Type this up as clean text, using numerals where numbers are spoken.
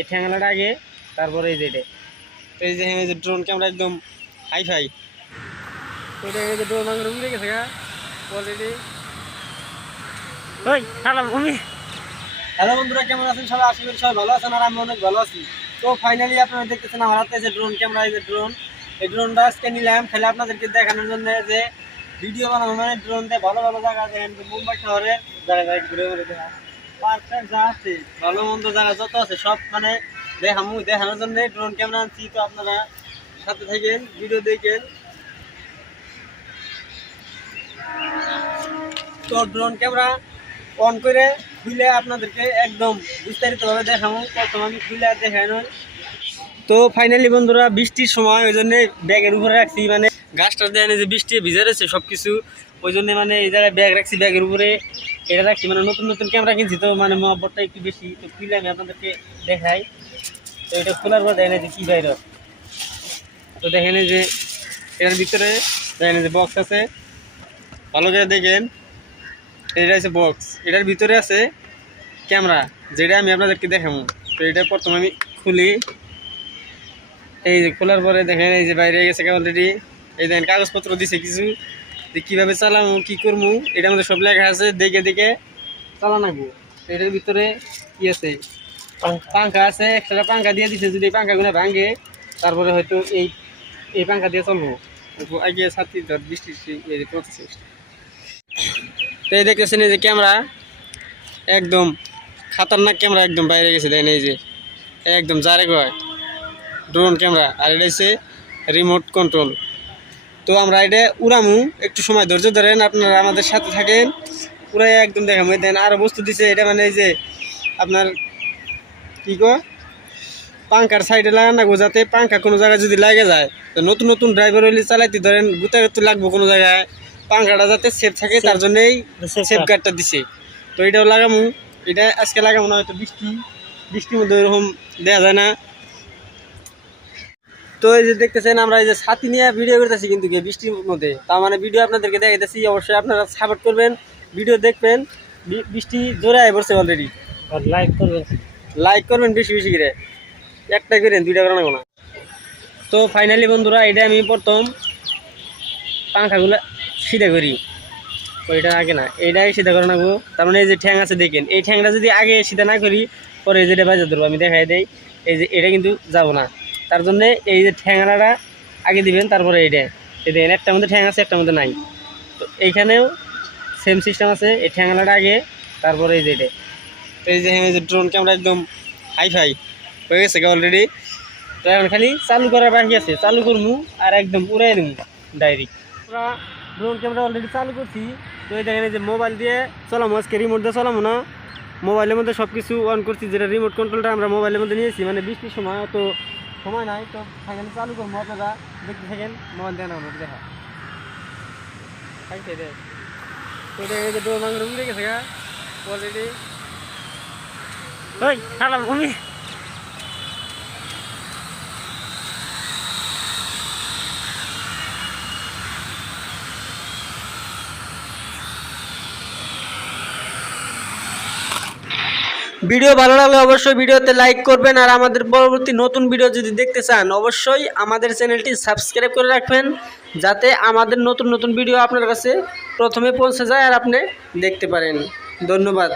এই ঠ্যাংলাটা আগে, তারপরে এই যে এটা। তো এই যে ড্রোন ক্যামেরা একদম হাইফাই। তো এটা এই যে ড্রোন আমার উড়ে গেছে গা অলরেডি। ওই হ্যালো ভূমি, হ্যালো বন্ধুরা, কেমন আছেন সবাই? আশা করি সবাই ভালো আছেন, আর আমি অনেক ভালো আছি। তো ফাইনালি আপনারা দেখতেছেন আমার হাতে যে ড্রোন ক্যামেরা, এই যে ড্রোন, এই ড্রোনটা আজকে নিলাম খালি আপনাদেরকে দেখানোর জন্য যে ভিডিও বানাবো, মানে ড্রোন দিয়ে ভালো ভালো জায়গা দেখেন, মুম্বাই শহরের জায়গায় ঘুরে ঘুরে দেখা পার্কের যা আছে, ভালো মন্দ জায়গা যত আছে সব মানে দেখানোর জন্য ড্রোন ক্যামেরা আনছি। তো আপনারা সাথে থাকেন, ভিডিও দেখেন। তো ড্রোন ক্যামেরা অন করে খুলে আপনাদেরকে একদম বিস্তারিতভাবে দেখাবো। প্রথম আমি খুলে দেখানো। তো ফাইনালি বন্ধুরা, বৃষ্টির সময় ওই জন্য ব্যাগের উপরে রাখছি, মানে গাছটা দেয় যে বৃষ্টি ভিজে রয়েছে সব কিছু, ওই জন্য মানে এই জায়গায় ব্যাগ রাখছি, ব্যাগের উপরে এটা রাখছি। মানে নতুন নতুন ক্যামেরা কিনছি, তো মানে মহব্বতটা একটু বেশি। তো খুলে আমি আপনাদেরকে দেখাই। তো এটা খোলার পর দেখেন যে কী বাইরে, তো দেখেন যে এটার ভিতরে দেখেন যে বক্স আছে, ভালো করে দেখেন। এটা আছে বক্স, এটার ভিতরে আছে ক্যামেরা, যেটা আমি আপনাদেরকে দেখাবো। তো এটা প্রথমে আমি খুলি। এই যে খোলার পরে দেখেন এই যে বাইরে গেছে অলরেডি। এই দেখেন কাগজপত্র দিছে কিছু, যে কীভাবে চালাবো কী করবো, এটার মধ্যে সব লেখা আছে, দেখে দেখে চালানাবো। এটার ভিতরে কি আছে, পাঙ্খা আছে, একটা পাঙ্খা দিয়ে দিছে, যদি এই পাঙ্খাগুলো ভাঙে তারপরে হয়তো এই পাঙ্খা দিয়ে চলবো। আগে ছাত্রী ধর বৃষ্টি পড়তেছে। তো এই দেখতেছেন এই যে ক্যামেরা একদম খাতারনাক ক্যামেরা, একদম বাইরে গেছে দেখেন, এই যে একদম জারে গয় ড্রোন ক্যামেরা। আর এটা হচ্ছে রিমোট কন্ট্রোল। তো আমরা এটা উড়ামু, একটু সময় ধৈর্য ধরেন, আপনারা আমাদের সাথে থাকেন, পুরাই একদম দেখাবো। দেন আরও বস্তু দিছে, এটা মানে এই যে আপনার কী কয় পাঙ্খার সাইডে লাগানো, যাতে পাঙ্খা কোনো জায়গায় যদি লাগে যায়, তো নতুন নতুন ড্রাইভার হইলে চালাইতে ধরেন গুতাগুতি লাগবো কোনো জায়গায়, পাঙ্খাটা যাতে সেফ থাকে তার জন্যই সেফ গার্ডটা দিছে। তো এটাও লাগামু, এটা আজকে লাগাবো না, হয়তো বৃষ্টির মধ্যে ওরকম দেওয়া যায় না। তো এই যে দেখতেছেন আমরা এই যে ছাতি নিয়ে ভিডিও করতেছি, কিন্তু বৃষ্টির মধ্যে, তার মানে ভিডিও আপনাদেরকে দেখাইতেছি। অবশ্যই আপনারা সাপোর্ট করবেন, ভিডিও দেখবেন। বৃষ্টি জোরে আয় পড়ছে অলরেডি, আর লাইক করবেন বেশি বেশি করে, একটা করেন, দুইটা করে না। তো ফাইনালি বন্ধুরা, এটা আমি প্রথম পাঙ্খাগুলো সিধা করি। তো এটা আগে না, এইটাই সিধা করে নেবো। তার মানে এই যে ঠ্যাং আছে দেখেন, এই ঠ্যাংটা যদি আগে সিধা না করি, পরে যেটা বাজে ধরবো, আমি দেখাই দেই। এই যে এটা কিন্তু যাবো না, তার জন্যে এই যে ঠ্যাংরাটা আগে দিবেন, তারপরে এইটা। এই দেখেন একটার মধ্যে ঠ্যাং আছে, একটার মধ্যে নাই। তো এইখানেও সেম সিস্টেম আছে, এই ঠ্যাংরাটা আগে, তারপরে এই যে এটা। তো এই যে ড্রোন ক্যামেরা একদম হাইফাই হয়ে গেছে অলরেডি। তো এখন খালি চালু করার বাকি আছে, চালু করবো আর একদম উড়াই নেবো ডাইরেক্ট। আমরা ড্রোন ক্যামেরা অলরেডি চালু করছি। তো এই দেখেন যে মোবাইল দিয়ে চলামো, আজকে রিমোট দিয়ে চলামো না, মোবাইলের মধ্যে সব কিছু অন করছি, যেটা রিমোট কন্ট্রোলটা আমরা মোবাইলের মধ্যে নিয়েছি। মানে বৃষ্টির সময় তো সময় নাই, তো সেখানে চালু করবো, আপনারা দেখতে থাকেন। মোবাইল দেন আমরা দেখা খাইছে দেখ। তো দেখে যে ড্রোন আমার উড়ে গেছে গা অলরেডি। ওই হ্যালো ভূমি, ভিডিও ভালো লাগলে অবশ্যই ভিডিওতে লাইক করবেন, আর আমাদের পরবর্তী নতুন ভিডিও যদি দেখতে চান অবশ্যই আমাদের চ্যানেলটি সাবস্ক্রাইব করে রাখবেন, যাতে আমাদের নতুন নতুন ভিডিও আপনার কাছে প্রথমে পৌঁছে যায় আর আপনি দেখতে পারেন। ধন্যবাদ।